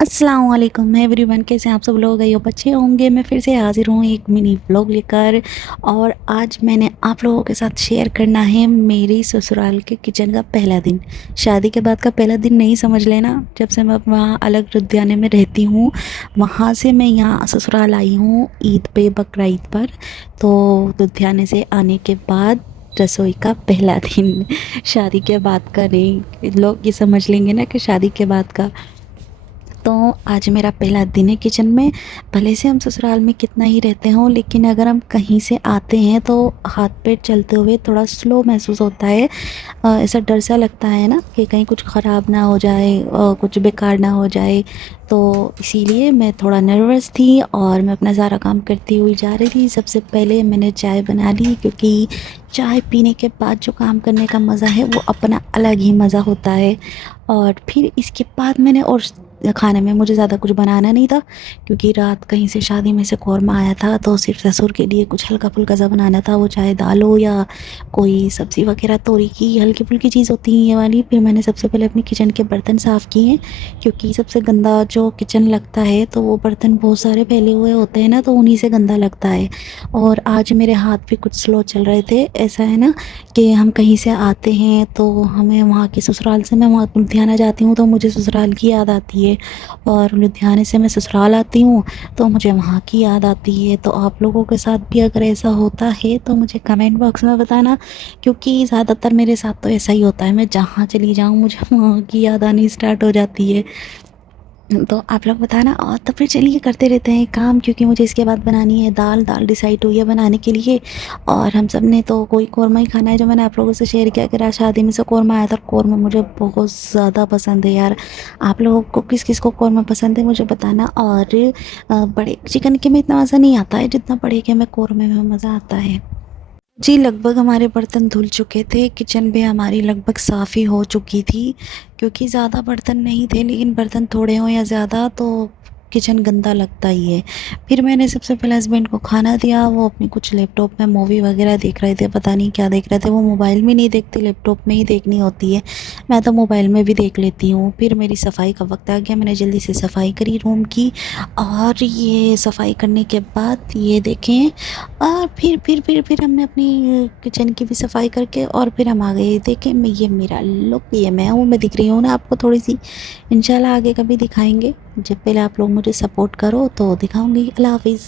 अस्सलाम वालेकुम एवरीवन, कैसे हैं आप सब लोग। आई होप अच्छे होंगे। मैं फिर से हाजिर हूँ एक मिनी व्लॉग लेकर। और आज मैंने आप लोगों के साथ शेयर करना है मेरी ससुराल के किचन का पहला दिन। शादी के बाद का पहला दिन नहीं समझ लेना। जब से मैं वहाँ अलग लुधियाने में रहती हूँ, वहाँ से मैं यहाँ ससुराल आई हूँ ईद पे, बकरा ईद पर। तो लुधियाने से आने के बाद रसोई का पहला दिन शादी के बाद का नहीं। लोग ये समझ लेंगे ना कि शादी के बाद का। तो आज मेरा पहला दिन है किचन में। भले से हम ससुराल में कितना ही रहते हों, लेकिन अगर हम कहीं से आते हैं तो हाथ पैर चलते हुए थोड़ा स्लो महसूस होता है। ऐसा डर सा लगता है ना कि कहीं कुछ ख़राब ना हो जाए, कुछ बेकार ना हो जाए। तो इसीलिए मैं थोड़ा नर्वस थी और मैं अपना सारा काम करती हुई जा रही थी। सबसे पहले मैंने चाय बना ली, क्योंकि चाय पीने के बाद जो काम करने का मज़ा है वो अपना अलग ही मज़ा होता है। और फिर इसके बाद मैंने, और खाने में मुझे ज़्यादा कुछ बनाना नहीं था, क्योंकि रात कहीं से शादी में से कौरमा आया था, तो सिर्फ ससुर के लिए कुछ हल्का फुल्का सा बनाना था। वो चाहे दाल हो या कोई सब्ज़ी वगैरह, तोरी की हल्की फुल्की चीज़ होती है ये वाली। फिर मैंने सबसे पहले अपनी किचन के बर्तन साफ़ किए, क्योंकि सबसे गंदा जो किचन लगता है तो वो बर्तन बहुत सारे फैले हुए होते हैं ना, तो उन्हीं से गंदा लगता है। और आज मेरे हाथ भी कुछ स्लो चल रहे थे। ऐसा है ना कि हम कहीं से आते हैं तो हमें वहाँ के ससुराल से, मैं वहाँ लुधियाना जाती हूँ तो मुझे ससुराल की याद आती है, और लुधियाने से मैं ससुराल आती हूँ तो मुझे वहाँ की याद आती है। तो आप लोगों के साथ भी अगर ऐसा होता है तो मुझे कमेंट बॉक्स में बताना, क्योंकि ज़्यादातर मेरे साथ तो ऐसा ही होता है। मैं जहाँ चली जाऊँ मुझे वहाँ की याद आनी स्टार्ट हो जाती है। तो आप लोग बताना। और तो फिर चलिए करते रहते हैं काम, क्योंकि मुझे इसके बाद बनानी है दाल। दाल डिसाइड हुई है बनाने के लिए। और हम सब ने तो कोई कौरमा ही खाना है, जो मैंने आप लोगों से शेयर किया कि आज शादी में से कौरमा आया था। कौरमा मुझे बहुत ज़्यादा पसंद है यार। आप लोगों को किस किस को कौरमा पसंद है मुझे बताना। और बड़े चिकन के में इतना मज़ा नहीं आता है जितना बड़े के में कौरमे में मज़ा आता है। जी, लगभग हमारे बर्तन धुल चुके थे, किचन भी हमारी लगभग साफ़ ही हो चुकी थी, क्योंकि ज़्यादा बर्तन नहीं थे। लेकिन बर्तन थोड़े हों या ज़्यादा तो किचन गंदा लगता ही है। फिर मैंने सबसे पहले हस्बैंड को खाना दिया। वो अपनी कुछ लैपटॉप में मूवी वगैरह देख रहे थे, पता नहीं क्या देख रहे थे। वो मोबाइल में नहीं देखते, लैपटॉप में ही देखनी होती है। मैं तो मोबाइल में भी देख लेती हूँ। फिर मेरी सफाई का वक्त आ गया, मैंने जल्दी से सफाई करी रूम की। और ये सफाई करने के बाद ये देखें, और फिर हमने अपनी किचन की भी सफाई करके और फिर हम आ गए। देखें, मैं, ये मेरा लुक, ये मैं हूँ। मैं दिख रही हूँ ना आपको थोड़ी सी। इंशाल्लाह आगे कभी दिखाएंगे। जब पहले आप लोग मुझे सपोर्ट करो तो दिखाऊंगी। अल्लाह हाफिज़।